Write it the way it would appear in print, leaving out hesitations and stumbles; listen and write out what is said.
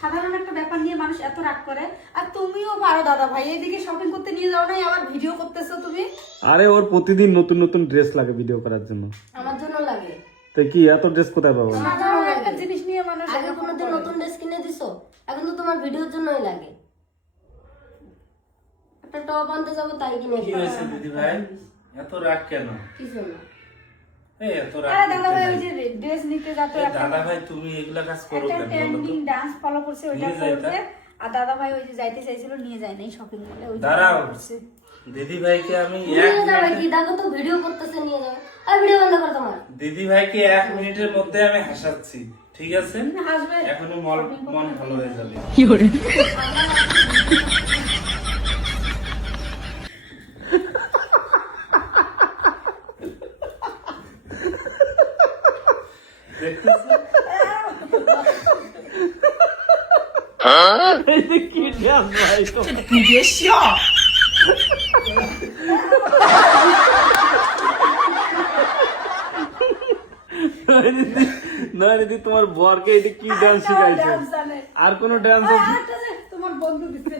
সাধারণ একটা ব্যাপার নিয়ে মানুষ এত রাগ করে। আর তুমিও পারো দাদা ভাই, এইদিকে শপিং করতে নিয়ে যাও নাই, আবার ভিডিও করতেছো তুমি। আরে ওর প্রতিদিন নতুন নতুন ড্রেস লাগে ভিডিও করার জন্য। আমার জন্য লাগে। তাই কি এত ড্রেস কোথায় পাবো? সাধারণ একটা জিনিস নিয়ে মানুষ আগে কোনোদিন নতুন ড্রেস কিনে দিছো? এখন তো তোমার ভিডিওর জন্যই লাগে। একটা টপ আনতে যাবো তাই কিনে কি হয়েছে দিদি ভাই, এত রাগ কেন? কিছু না। এই এত রাগ আরে দাদা ভাই, করতে ওই যে ড্রেস নিতে যাতো, নাই। এই দাদা ভাই তুমি এগুলা কাজ করো একটা কেন বলো তো? ট্রেন্ডিং ডান্স ফলো করছে, ওইটা নিয়ে যাই করতে। তা? আর দাদা ভাই ওই যে যাইতে চাইছিল, নিয়ে যায় নাই শপিং মলে, ওই দাঁড়াও। করছে। দিদি ভাইকে আমি নিয়ে এক যাবে মিনিট কি? দেখো তো ভিডিও করতেছে, নিয়ে যাবে। আর ভিডিও বন্ধ কর তোমার। দিদি ভাইকে 1 মিনিটের মধ্যে আমি হাসাচ্ছি, ঠিক আছে? হাসবে। এখনো মন ভালো হয়ে যাবে। দেখতেছো? কি ডান্স ভাই তো? না দিদি, তোমার বরকে এটা কি ডান্স শিখাইছে? ডান্স জানে। আর কোন ডান্স আর একটা যে তোমার বন্ধু দিছে।